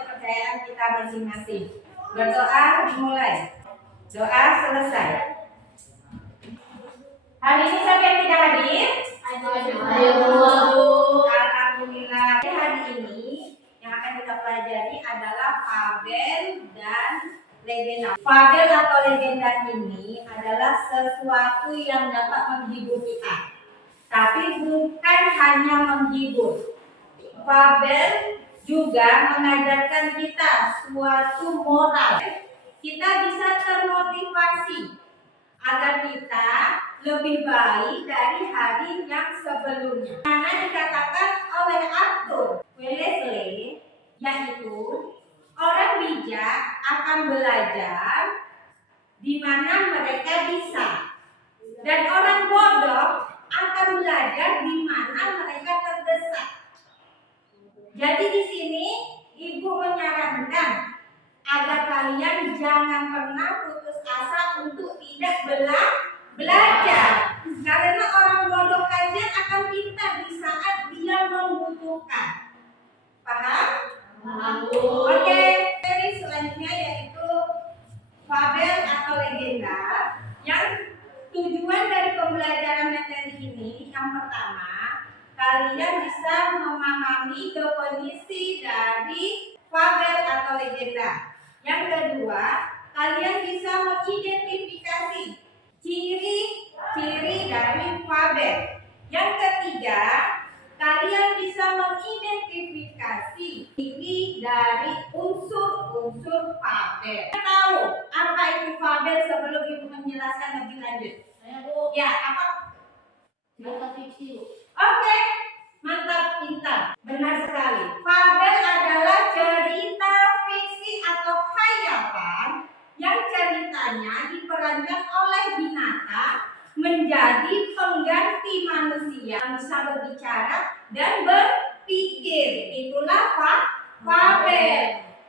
kepercayaan kita masing-masing. Berdoa dimulai. Doa selesai. Hari ini siapa yang tidak hadir? Alhamdulillah. Hari ini yang akan kita pelajari adalah fabel dan legenda. Fabel atau legenda ini adalah sesuatu yang dapat menghibur kita, tapi bukan hanya menghibur. Fabel juga mengajarkan kita suatu moral. Kita bisa termotivasi agar kita lebih baik dari hari yang sebelumnya. Karena dikatakan oleh Arthur Wellesley, yaitu orang bijak akan belajar di mana mereka bisa, dan orang bodoh akan belajar di mana mereka terdesak. Jadi di sini Ibu menyarankan agar kalian jangan pernah putus asa untuk tidak belajar. Karena orang bodoh saja akan pintar di saat dia membutuhkan. Paham? Oke, seri selanjutnya yaitu fabel atau legenda. Yang tujuan dari pembelajaran materi ini, yang pertama, kalian bisa memahami definisi dari fabel atau legenda. Yang kedua, kalian bisa mengidentifikasi ciri-ciri dari fabel. Yang ketiga, kalian bisa mengidentifikasi ciri dari unsur-unsur fabel. Tahu apa itu fabel sebelum Ibu menjelaskan lebih lanjut? Ya, apa? Cerita fiksi. Oke, mantap, pintar. Benar sekali. Fabel adalah cerita fiksi atau khayalan yang ceritanya diperankan oleh binatang menjadi pengganti manusia yang bisa berbicara dan berpikir. Itulah fabel.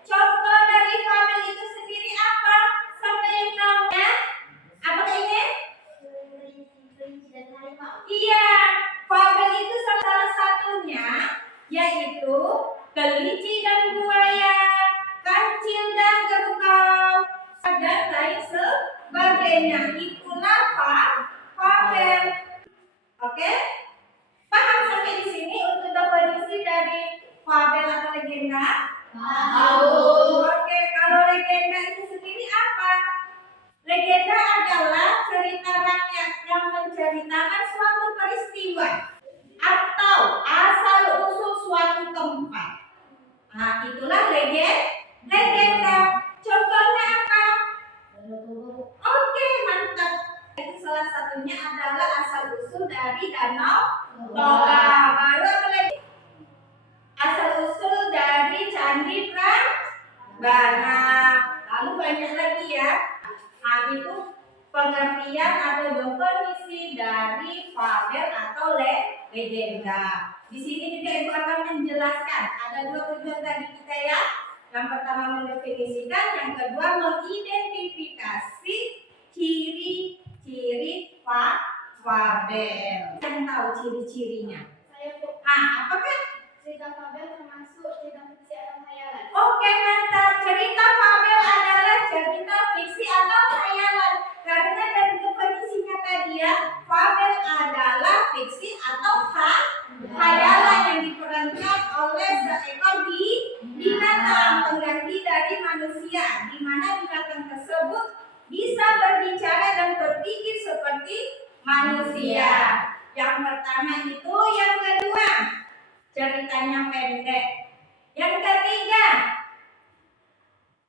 Contoh dari fabel itu sendiri apa? Siapa yang tahu ya? Apa ini? Iya, fabel itu salah satunya yaitu kelinci dan buaya, kancil dan kerbau, dan lain sebagainya. Itulah fabel. Oke? Paham sampai di sini untuk definisi dari fabel atau legenda? Oke, kalau legenda itu sendiri apa? Legenda adalah cerita rakyat yang menceritakan suatu peristiwa atau asal-usul suatu tempat. Nah, itulah legenda. Contohnya apa? Oke, mantap. Itu salah satunya adalah asal-usul dari Danau Toba. Baru apa lagi? Asal-usul dari Candi Prambanan. Lalu banyak lagi ya. Nah, itu pengertian atau definisi dari fabel atau legenda. Di sini juga Ibu akan menjelaskan ada dua tujuan tadi kita ya. Yang pertama mendefinisikan, yang kedua mengidentifikasi ciri-ciri fabel. Yang tahu ciri-cirinya? Apakah cerita fabel termasuk cerita fiksi atau khayalan? Oke, mantap. Cerita fabel adalah cerita fiksi atau khayalan. Karena dari definisinya tadi ya, fabel adalah fiksi atau khayalan yang diperankan oleh seekor binatang pengganti dari manusia, di mana binatang tersebut bisa berbicara dan berpikir seperti manusia. Yang pertama itu, yang kedua ceritanya pendek. Yang ketiga,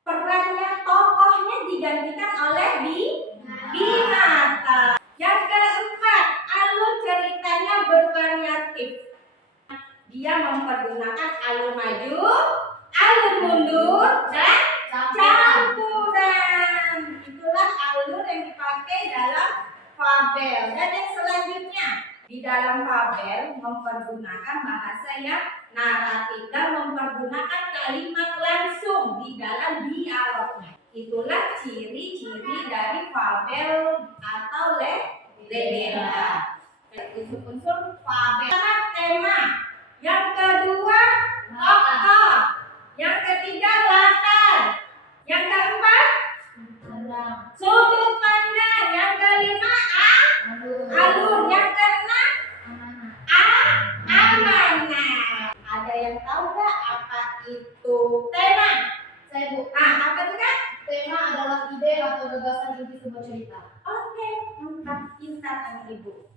perannya tokohnya digantikan oleh binatang. Yang keempat, alur ceritanya bervariatif. Dia mempergunakan alur maju, alur mundur, dan campuran. Itulah alur yang dipakai dalam fabel. Dan yang selanjutnya, di dalam fabel mempergunakan bahasa yang naratif dan mempergunakan kalimat langsung di dalam dialognya. Itulah ciri-ciri dari fabel atau legenda. Unsur-unsur fabel. Tema. Yang kedua, tokoh. Yang ketiga, itu tema. Saya Bu. Apa itu kan? Tema adalah ide atau gagasan inti sebuah cerita. Oke, mantap, pintar anak ibu.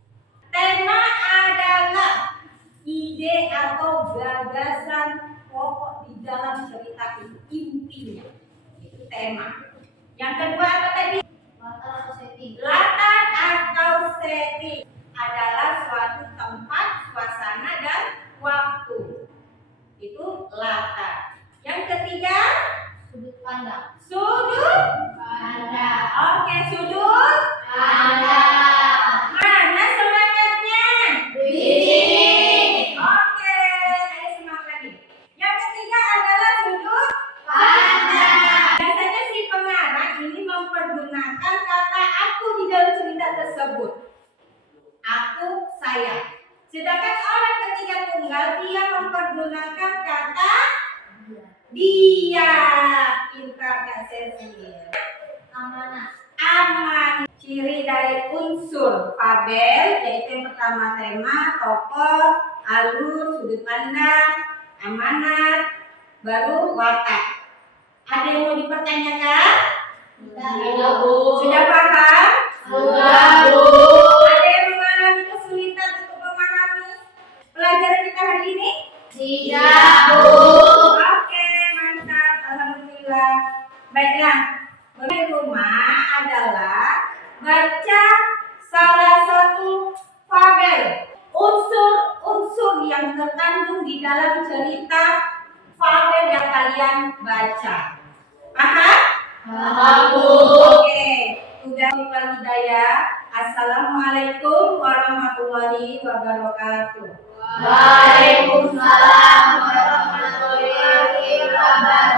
Tema adalah ide atau gagasan pokok di dalam cerita itu, intinya. Itu tema. Yang kedua apa tadi? Latar atau setting. Latar atau setting adalah suatu tempat, suasana, dan waktu. Itu latar. Yang ketiga, Sudut pandang. sudut Pandang. Oke, sudut Pandang. mana semangatnya? Di sini. Oke, ayo semangat lagi. Yang ketiga adalah sudut Pandang. Biasanya si pengarang ini mempergunakan kata aku di dalam cerita tersebut. Aku, saya. Sedangkan orang ketiga tunggal dia mempergunakan kata dia. Pintar Kak Cecil. Amanah. Aman. Ciri dari unsur fabel yaitu yang pertama tema, tokoh, alur, sudut pandang, amanat, baru watak. Ada yang mau dipertanyakan? Sudah, Bu. Sudah paham? Sudah, Bu. Ada yang mengalami kesulitan untuk memahami pelajaran kita hari ini? Tidak, Bu. Oke, mantap. Alhamdulillah. Baiklah, di rumah adalah baca salah satu fabel. Unsur-unsur yang terkandung di dalam cerita fabel yang kalian baca. Paham? Paham, Bu. Oke, sudah hidayah. Assalamualaikum warahmatullahi wabarakatuh. Waalaikumsalam warahmatullahi wabarakatuh.